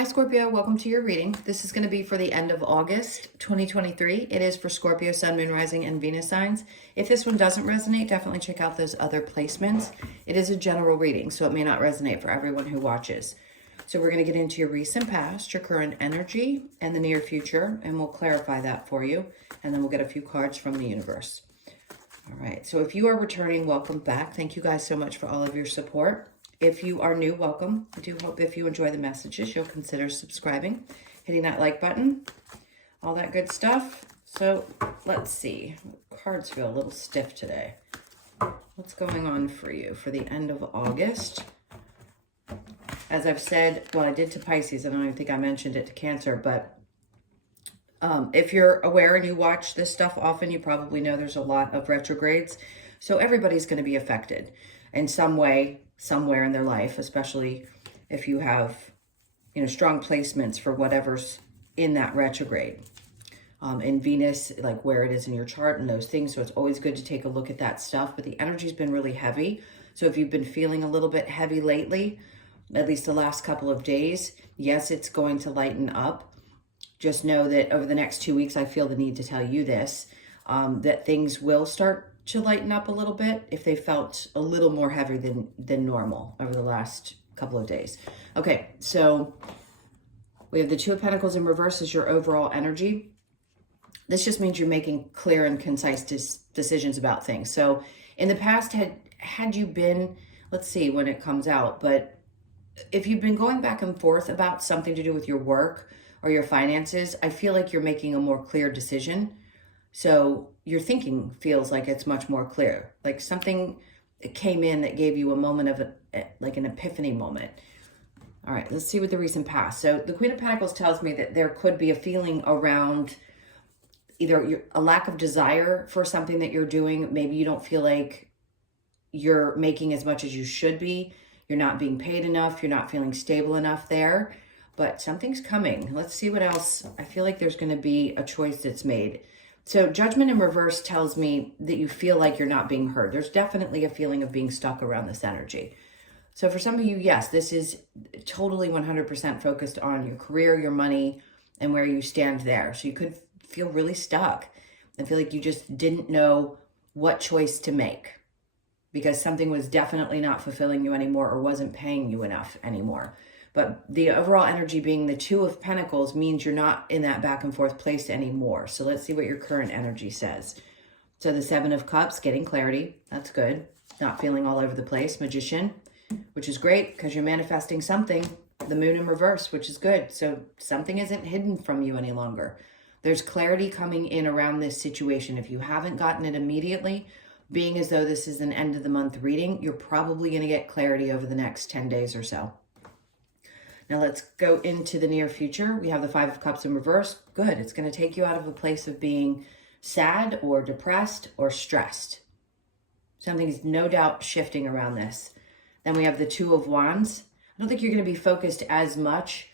Hi Scorpio, welcome to your reading. This is going to be for the end of August 2023. It is for Scorpio, Sun, Moon, Rising, and Venus signs. If this one doesn't resonate, definitely check out those other placements. It is a general reading, so it may not resonate for everyone who watches. So we're going to get into your recent past, your current energy, and the near future, and we'll clarify that for you. And then we'll get a few cards from the universe. All right, so if you are returning, welcome back. Thank you guys so much for all of your support. If you are new, welcome. I do hope if you enjoy the messages, you'll consider subscribing, hitting that like button, all that good stuff. So let's see. Cards feel a little stiff today. What's going on for you for the end of August? As I've said, well, I did to Pisces. I don't even think I mentioned it to Cancer, but if you're aware and you watch this stuff often, you probably know there's a lot of retrogrades. So everybody's going to be affected in some way, somewhere in their life, especially if you have, strong placements for whatever's in that retrograde. In Venus, like where it is in your chart and those things. So it's always good to take a look at that stuff. But the energy's been really heavy. So if you've been feeling a little bit heavy lately, at least the last couple of days, yes, it's going to lighten up. Just know that over the next 2 weeks, I feel the need to tell you this, that things will start to lighten up a little bit if they felt a little more heavy than normal over the last couple of days. Okay, so we have the Two of Pentacles in reverse as your overall energy. This just means you're making clear and concise decisions about things. So in the past, had you been, let's see when it comes out, but if you've been going back and forth about something to do with your work or your finances, I feel like you're making a more clear decision. So your thinking feels like it's much more clear, like something came in that gave you a moment of like an epiphany moment. All right, let's see what the recent past. So the Queen of Pentacles tells me that there could be a feeling around either a lack of desire for something that you're doing. Maybe you don't feel like you're making as much as you should be. You're not being paid enough. You're not feeling stable enough there, but something's coming. Let's see what else. I feel like there's going to be a choice that's made. So Judgment in reverse tells me that you feel like you're not being heard. There's definitely a feeling of being stuck around this energy. So for some of you, yes, this is totally 100% focused on your career, your money, and where you stand there. So you could feel really stuck and feel like you just didn't know what choice to make because something was definitely not fulfilling you anymore or wasn't paying you enough anymore. But the overall energy being the Two of Pentacles means you're not in that back and forth place anymore. So let's see what your current energy says. So the Seven of Cups, getting clarity. That's good. Not feeling all over the place. Magician, which is great because you're manifesting something. The Moon in reverse, which is good. So something isn't hidden from you any longer. There's clarity coming in around this situation. If you haven't gotten it immediately, being as though this is an end of the month reading, you're probably going to get clarity over the next 10 days or so. Now let's go into the near future. We have the Five of Cups in reverse. Good. It's going to take you out of a place of being sad or depressed or stressed. Something's no doubt shifting around this. Then we have the Two of Wands. I don't think you're going to be focused as much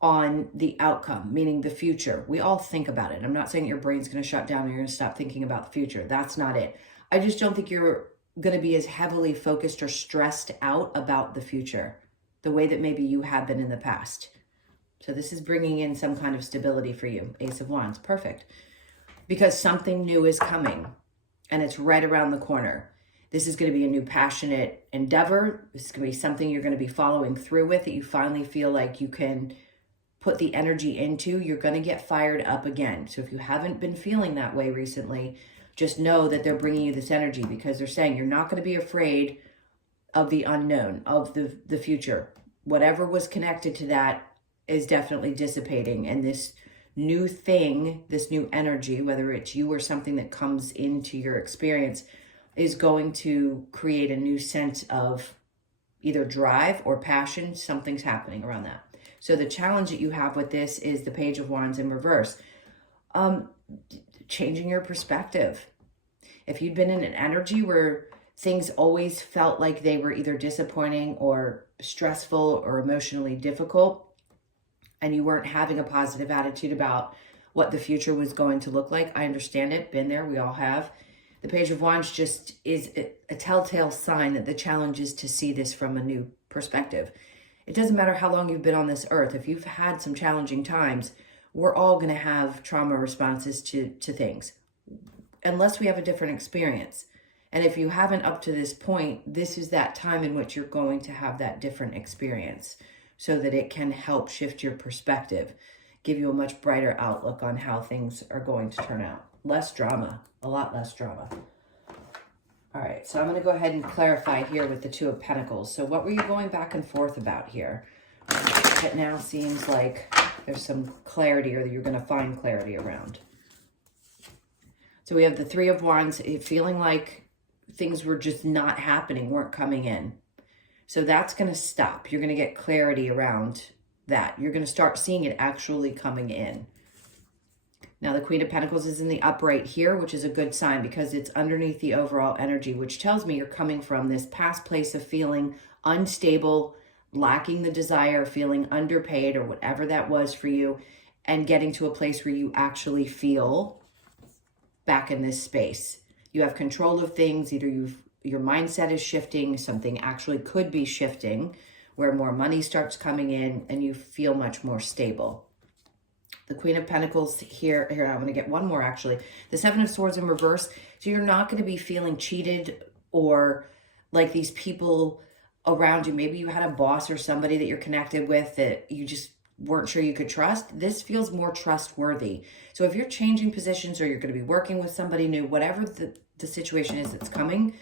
on the outcome, meaning the future. We all think about it. I'm not saying your brain's going to shut down and you're going to stop thinking about the future. That's not it. I just don't think you're going to be as heavily focused or stressed out about the future the way that maybe you have been in the past. So this is bringing in some kind of stability for you. Ace of Wands, perfect. Because something new is coming and it's right around the corner. This is going to be a new passionate endeavor. This is going to be something you're going to be following through with that you finally feel like you can put the energy into. You're going to get fired up again. So if you haven't been feeling that way recently, just know that they're bringing you this energy because they're saying you're not going to be afraid of the unknown, of the future. Whatever was connected to that is definitely dissipating. And this new thing, this new energy, whether it's you or something that comes into your experience, is going to create a new sense of either drive or passion. Something's happening around that. So the challenge that you have with this is the Page of Wands in reverse. Changing your perspective. If you've been in an energy where things always felt like they were either disappointing or stressful or emotionally difficult, and you weren't having a positive attitude about what the future was going to look like. I understand it, been there, we all have. The Page of Wands just is a telltale sign that the challenge is to see this from a new perspective. It doesn't matter how long you've been on this earth. If you've had some challenging times, we're all going to have trauma responses to things, unless we have a different experience. And if you haven't up to this point, this is that time in which you're going to have that different experience so that it can help shift your perspective, give you a much brighter outlook on how things are going to turn out. Less drama, a lot less drama. All right, so I'm going to go ahead and clarify here with the Two of Pentacles. So what were you going back and forth about here? It now seems like there's some clarity, or you're going to find clarity around. So we have the Three of Wands, feeling like things were just not happening, weren't coming in. So that's going to stop. You're going to get clarity around that. You're going to start seeing it actually coming in. Now, the Queen of Pentacles is in the upright here, which is a good sign because it's underneath the overall energy, which tells me you're coming from this past place of feeling unstable, lacking the desire, feeling underpaid, or whatever that was for you, and getting to a place where you actually feel back in this space. You have control of things. Either your mindset is shifting, something actually could be shifting, where more money starts coming in and you feel much more stable. The Queen of Pentacles here, I'm going to get one more actually. The Seven of Swords in reverse. So you're not going to be feeling cheated or like these people around you. Maybe you had a boss or somebody that you're connected with that you just weren't sure you could trust. This feels more trustworthy. So if you're changing positions or you're going to be working with somebody new, whatever the situation is that's coming,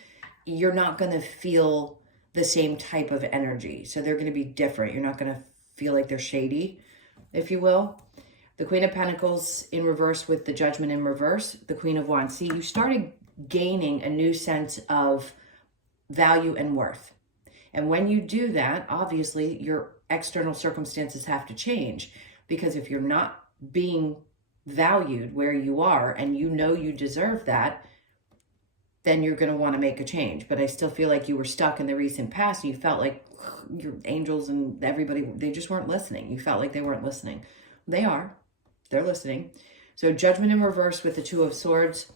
you're not going to feel the same type of energy. So they're going to be different. You're not going to feel like they're shady, if you will. The Queen of Pentacles in reverse with the Judgment in reverse, the Queen of Wands. See, you started gaining a new sense of value and worth. And when you do that, obviously your external circumstances have to change, because if you're not being valued where you are and you know you deserve that, then you're going to want to make a change. But I still feel like you were stuck in the recent past and you felt like your angels and everybody, they just weren't listening. You felt like they weren't listening. They are. They're listening. So Judgment in reverse with the Two of Swords.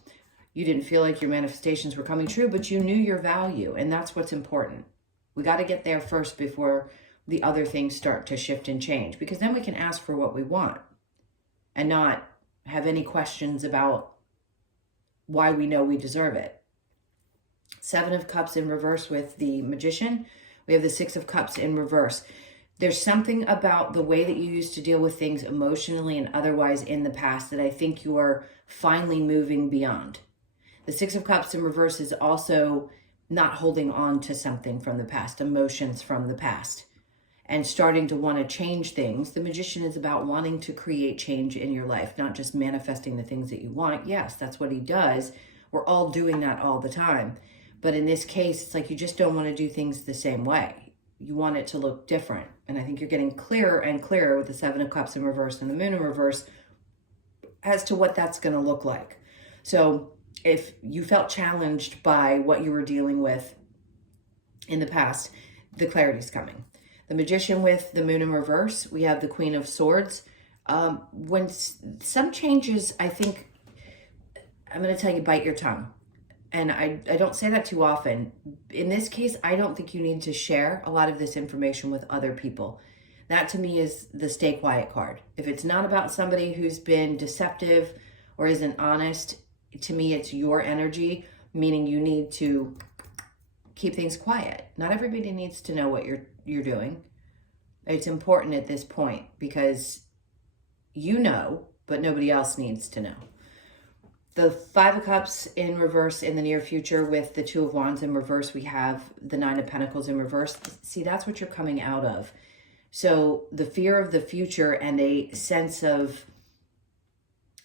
You didn't feel like your manifestations were coming true, but you knew your value, and that's what's important. We got to get there first before the other things start to shift and change, because then we can ask for what we want and not have any questions about why we know we deserve it. Seven of Cups in reverse with the Magician. We have the Six of Cups in reverse. There's something about the way that you used to deal with things emotionally and otherwise in the past that I think you are finally moving beyond. The Six of Cups in reverse is also not holding on to something from the past, emotions from the past, and starting to want to change things. The Magician is about wanting to create change in your life, not just manifesting the things that you want. Yes, that's what he does. We're all doing that all the time. But in this case, it's like you just don't want to do things the same way. You want it to look different. And I think you're getting clearer and clearer with the Seven of Cups in reverse and the Moon in reverse as to what that's going to look like. So if you felt challenged by what you were dealing with in the past, the clarity's coming. The Magician with the Moon in reverse, we have the Queen of Swords. When some changes, I think, I'm going to tell you, bite your tongue. And I don't say that too often. In this case, I don't think you need to share a lot of this information with other people. That to me is the stay quiet card. If it's not about somebody who's been deceptive or isn't honest, to me it's your energy, meaning you need to keep things quiet. Not everybody needs to know what you're doing. It's important at this point because you know, but nobody else needs to know. The Five of Cups in reverse in the near future with the Two of Wands in reverse, we have the Nine of Pentacles in reverse. See, that's what you're coming out of. So the fear of the future and a sense of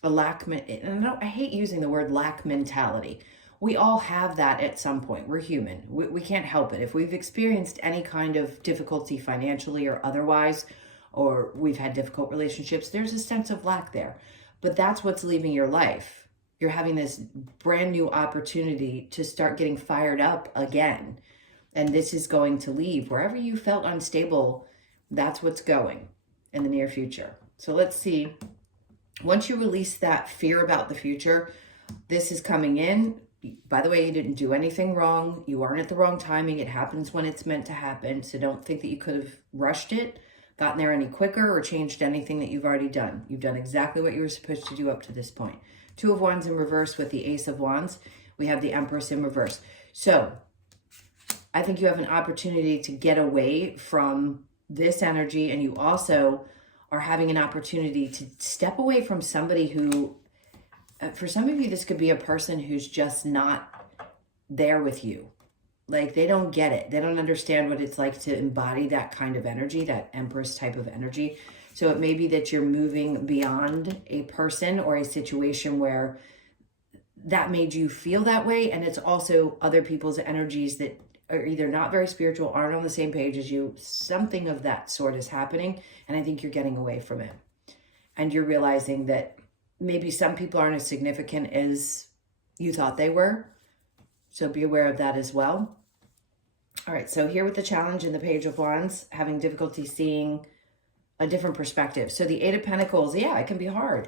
a lack, and I hate using the word lack mentality. We all have that at some point. We're human. We can't help it. If we've experienced any kind of difficulty financially or otherwise, or we've had difficult relationships, there's a sense of lack there. But that's what's leaving your life. You're having this brand new opportunity to start getting fired up again. And this is going to leave. Wherever you felt unstable, that's what's going in the near future. So let's see. Once you release that fear about the future, this is coming in. By the way, you didn't do anything wrong. You aren't at the wrong timing. It happens when it's meant to happen. So don't think that you could have rushed it, gotten there any quicker, or changed anything that you've already done. You've done exactly what you were supposed to do up to this point. Two of Wands in reverse with the Ace of Wands. We have the Empress in reverse. So I think you have an opportunity to get away from this energy, and you also are having an opportunity to step away from somebody who, for some of you, this could be a person who's just not there with you. Like, they don't get it. They don't understand what it's like to embody that kind of energy, that Empress type of energy. So it may be that you're moving beyond a person or a situation where that made you feel that way. And it's also other people's energies that are either not very spiritual, aren't on the same page as you. Something of that sort is happening. And I think you're getting away from it. And you're realizing that maybe some people aren't as significant as you thought they were. So be aware of that as well. All right, so here with the challenge in the Page of Wands, having difficulty seeing a different perspective. So the Eight of Pentacles, yeah, it can be hard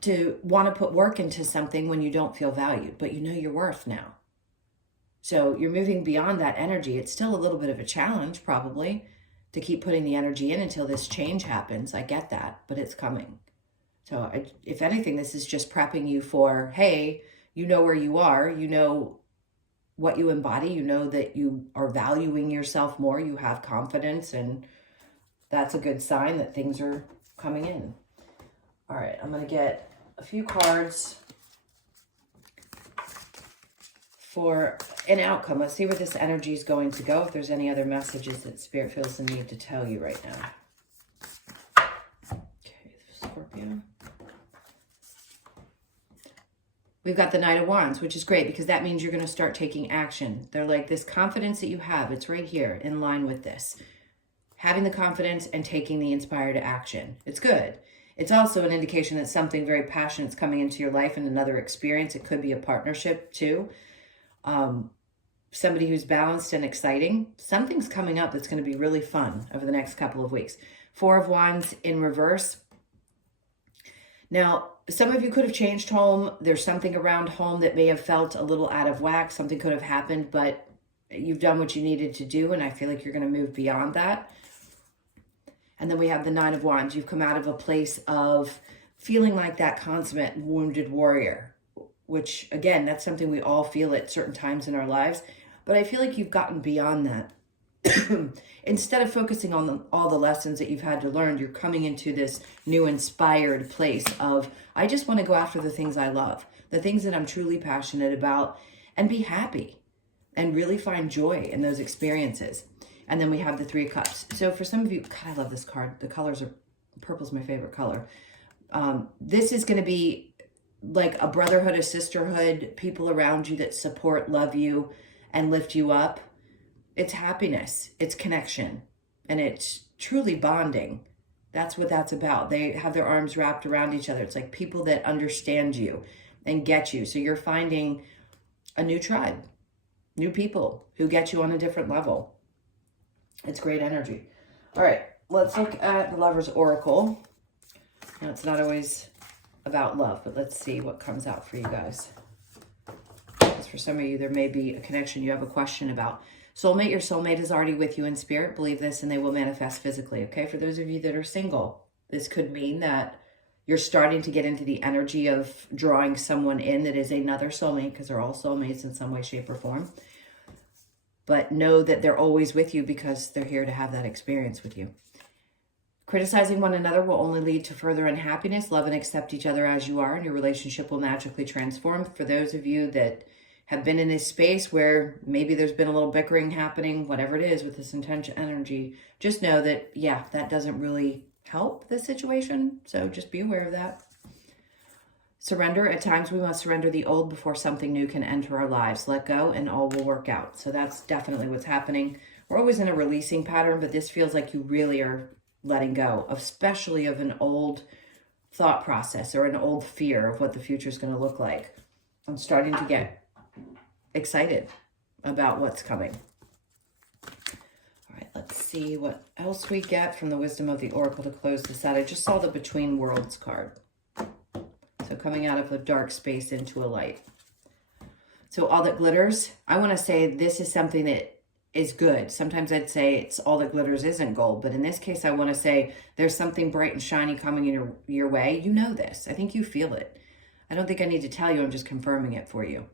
to want to put work into something when you don't feel valued, but you know your worth now. So you're moving beyond that energy. It's still a little bit of a challenge, probably, to keep putting the energy in until this change happens. I get that, but it's coming. So if anything, this is just prepping you for, hey, you know where you are, you know what you embody, you know that you are valuing yourself more, you have confidence, and that's a good sign that things are coming in. All right, I'm going to get a few cards for an outcome. Let's see where this energy is going to go, if there's any other messages that Spirit feels the need to tell you right now. Okay, Scorpio. We've got the Knight of Wands, which is great because that means you're going to start taking action. They're like, this confidence that you have, it's right here in line with this. Having the confidence and taking the inspired action. It's good. It's also an indication that something very passionate is coming into your life and another experience. It could be a partnership too. Somebody who's balanced and exciting. Something's coming up that's going to be really fun over the next couple of weeks. Four of Wands in reverse. Now, some of you could have changed home. There's something around home that may have felt a little out of whack. Something could have happened, but you've done what you needed to do, and I feel like you're going to move beyond that. And then we have the Nine of Wands. You've come out of a place of feeling like that consummate wounded warrior, which, again, that's something we all feel at certain times in our lives. But I feel like you've gotten beyond that. Instead of focusing on all the lessons that you've had to learn, you're coming into this new inspired place of, I just want to go after the things I love, the things that I'm truly passionate about, and be happy and really find joy in those experiences. And then we have the Three of Cups. So for some of you, God, I love this card. The colors are, purple's my favorite color. This is going to be like a brotherhood, a sisterhood, people around you that support, love you, and lift you up. It's happiness, it's connection, and it's truly bonding. That's what that's about. They have their arms wrapped around each other. It's like people that understand you and get you. So you're finding a new tribe, new people who get you on a different level. It's great energy. All right, let's look at the Lover's Oracle. Now, it's not always about love, but let's see what comes out for you guys. Because for some of you, there may be a connection you have a question about. Soulmate, your soulmate is already with you in spirit. Believe this and they will manifest physically, okay? For those of you that are single, this could mean that you're starting to get into the energy of drawing someone in that is another soulmate, because they're all soulmates in some way, shape, or form. But know that they're always with you because they're here to have that experience with you. Criticizing one another will only lead to further unhappiness. Love and accept each other as you are, and your relationship will magically transform. For those of you that have been in this space where maybe there's been a little bickering happening, whatever it is with this intention energy, just know that, yeah, that doesn't really help the situation. So just be aware of that. Surrender. At times we must surrender the old before something new can enter our lives. Let go and all will work out. So that's definitely what's happening. We're always in a releasing pattern, but this feels like you really are letting go, especially of an old thought process or an old fear of what the future is going to look like. I'm starting to get excited about what's coming. All right, let's see what else we get from the Wisdom of the Oracle to close this out. I just saw the Between Worlds card. So coming out of a dark space into a light. So all that glitters, I want to say this is something that is good. Sometimes I'd say it's all that glitters isn't gold, but in this case, I want to say there's something bright and shiny coming in your way. You know this. I think you feel it. I don't think I need to tell you. I'm just confirming it for you.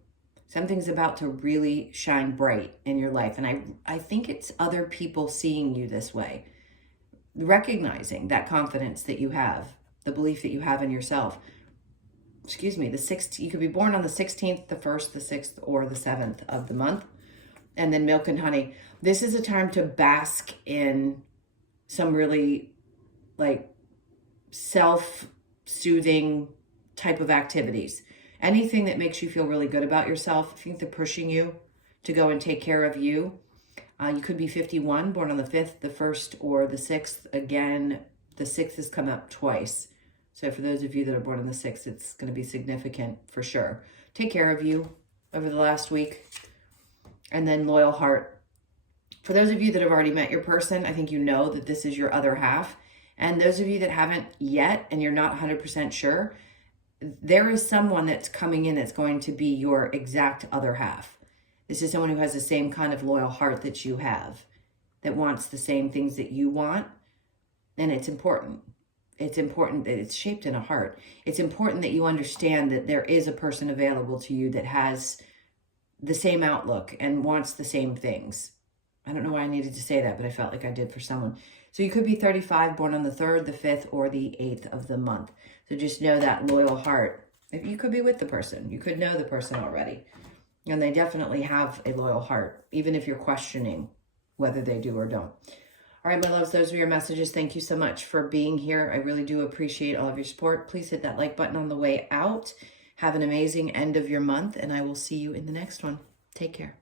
Something's about to really shine bright in your life. And I think it's other people seeing you this way, recognizing that confidence that you have, the belief that you have in yourself. Excuse me, the 6th, you could be born on the 16th, the 1st, the 6th, or the 7th of the month. And then milk and honey. This is a time to bask in some really like self-soothing type of activities. Anything that makes you feel really good about yourself. If you think they're pushing you to go and take care of you. You could be 51, born on the 5th, the 1st, or the 6th. Again, the 6th has come up twice. So for those of you that are born on the 6th, it's going to be significant for sure. Take care of you over the last week. And then loyal heart. For those of you that have already met your person, I think you know that this is your other half. And those of you that haven't yet and you're not 100% sure, there is someone that's coming in that's going to be your exact other half. This is someone who has the same kind of loyal heart that you have, that wants the same things that you want. And it's important. It's important that it's shaped in a heart. It's important that you understand that there is a person available to you that has the same outlook and wants the same things. I don't know why I needed to say that, but I felt like I did for someone. So you could be 35, born on the 3rd, the 5th, or the 8th of the month. So just know that loyal heart. You could be with the person. You could know the person already. And they definitely have a loyal heart, even if you're questioning whether they do or don't. All right, my loves, those are your messages. Thank you so much for being here. I really do appreciate all of your support. Please hit that like button on the way out. Have an amazing end of your month, and I will see you in the next one. Take care.